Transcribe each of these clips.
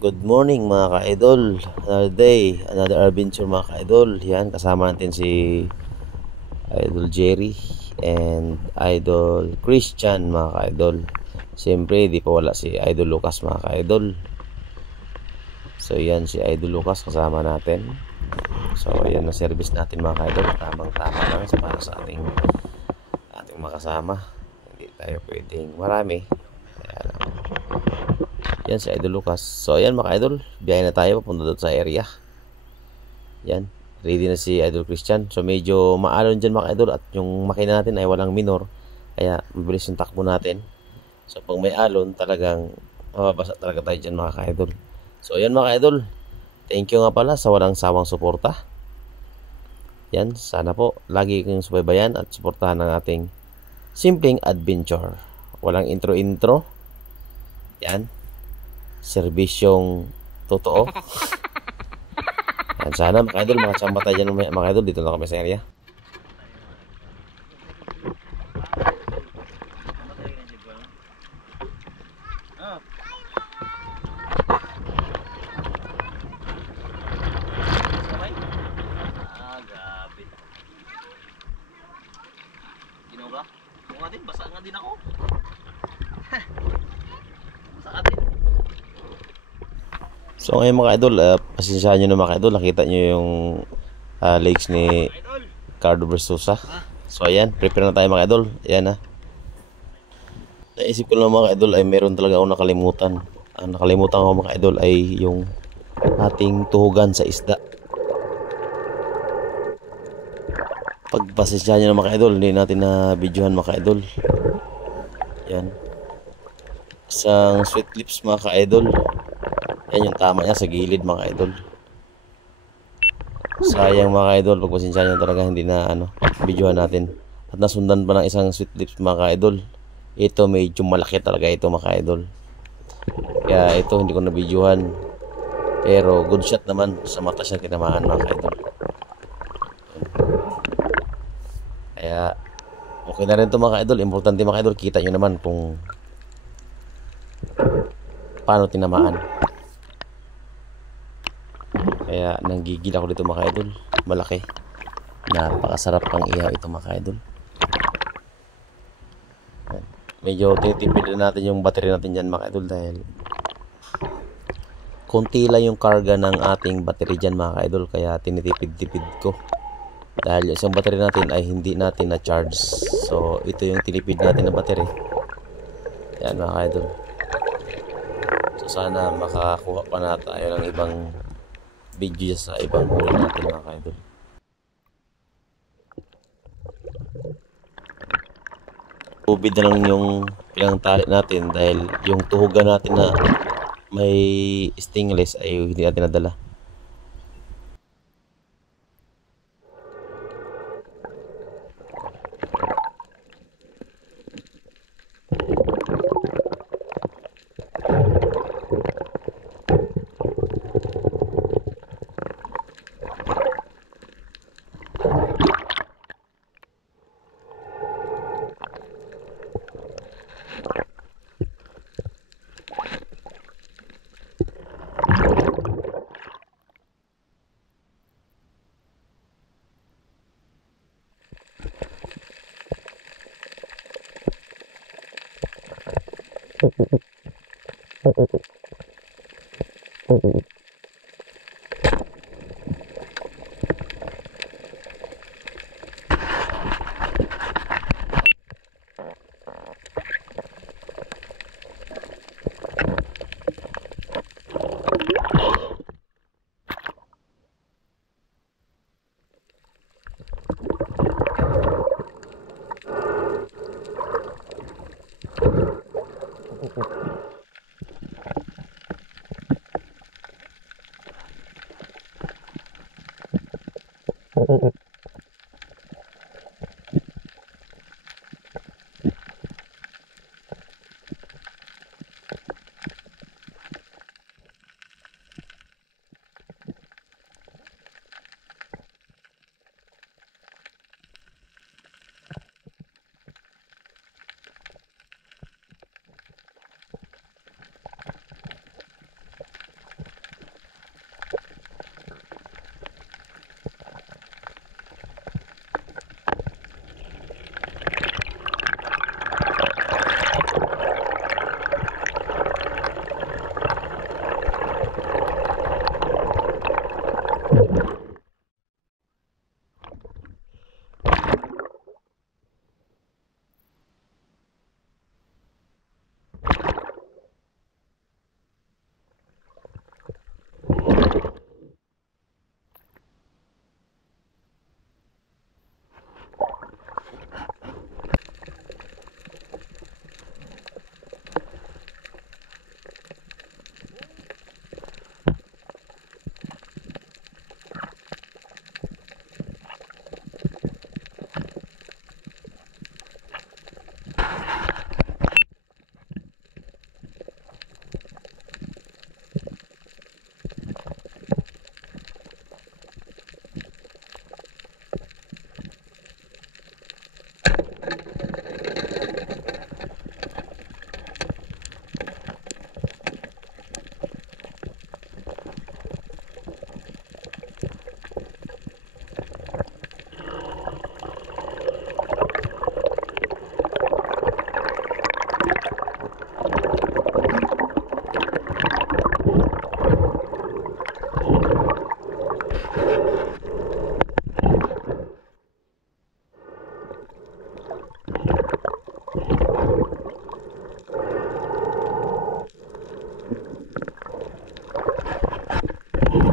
Good morning mga ka-idol. Another day, another adventure mga ka-idol. Yan, kasama natin si Idol Jerry and Idol Christian mga ka-idol. Siyempre, di pa wala si Idol Lucas mga ka-idol. So yan, si Idol Lucas kasama natin. So yan na service natin mga ka-idol. Tamang-tama lang para sa ating makasama. Hindi tayo pwedeng marami. Yan si Idol Lucas. So ayan mga idol, biyahe na tayo papunta doon sa area. Yan, ready na si Idol Christian. So medyo maalon dyan mga idol, at yung makina natin ay walang minor, kaya mabilis yung takbo natin. So pag may alon, talagang mababasa talaga tayo dyan mga ka-idol. So ayan mga idol, thank you nga pala sa walang sawang suporta. Yan, sana po lagi kang subaybayan at suportahan ng ating simpleng adventure. Walang intro-intro. Yan, serbisyong totoo. Yan, sana mga idol, makasama tayo dyan mga idol. Dito na kami sa area. Ginawa ka? Kung nga din, basa nga din ako. Basa ka din. So ngayon mga idol, pasensyahan nyo na mga idol. Nakita nyo yung legs ni Cardo Versosa. So ayan, prepare na tayo mga idol. Ayan na. Naisip ko lang mga idol ay meron talaga akong nakalimutan. Ang nakalimutan ko mga idol ay yung ating tuhugan sa isda. Pagpasensyahan nyo na mga idol, hindi natin na videohan mga idol. Yan. Isang sweet lips mga ka-idol. Yan yung tama niya sa gilid mga idol. Sayang mga idol, pagpasensya nyo talaga hindi na videohan natin. At nasundan pa ng isang sweet lips mga idol. Ito medyo malaki talaga ito mga idol. Kaya ito hindi ko na videohan. Pero good shot naman, sa mata siya tinamaan mga idol. Kaya okay na rin ito mga idol. Importante mga idol, kita nyo naman kung paano tinamaan. Kaya nanggigil ako dito mga idol. Malaki. Napakasarap pang ihaw ito mga idol. Medyo tinitipid na natin yung battery natin dyan mga idol, dahil konti lang yung karga ng ating battery dyan mga idol. Kaya tinitipid-tipid ko, dahil yung isang battery natin ay hindi natin na-charge. So ito yung tinipid natin ng battery. Yan mga idol. So sana makakuha pa na tayo ng ibang video sa ibang huli natin mga ka-idol. Tubig na lang yung pinangtali natin, dahil yung tuhugan natin na may stingless ay hindi natin nadala.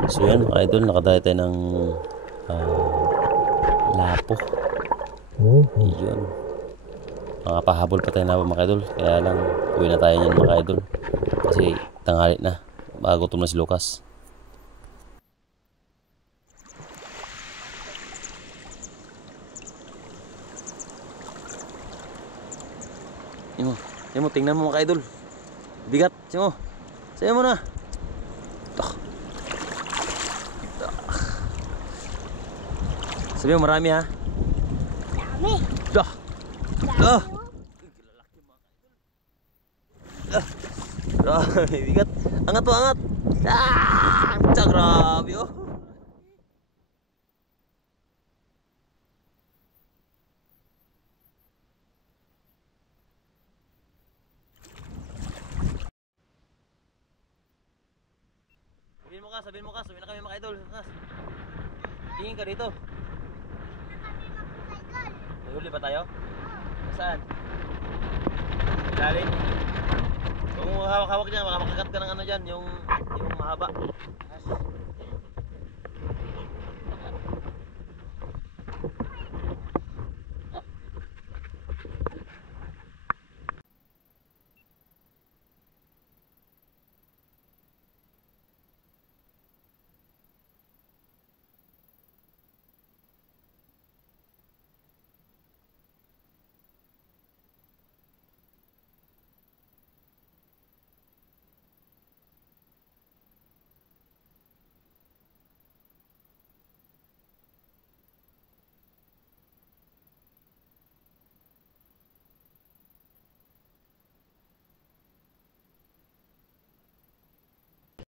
So yan mga idol, nakadaya tayo ng lapo. Ayun. Pahabol pa tayo na mga idol. Kaya lang uwi na tayo yan mga idol. Kasi tanghali na. Magutom na si Lucas. Yan mo, tingnan mo mga idol. Bigat, siya mo. Sayo mo na. Sabi mo marami ha. Dami. Dah. Dami. Grabe, bigat. Angat to, angat. Grabe oh. Sabihin mo ka, sabihin na kami mga idol. Tingin ka dito. May huli pa tayo? Saan? Ilalim. Kung hawak-hawak dyan, baka makakat ka ng ano dyan, yung mahaba.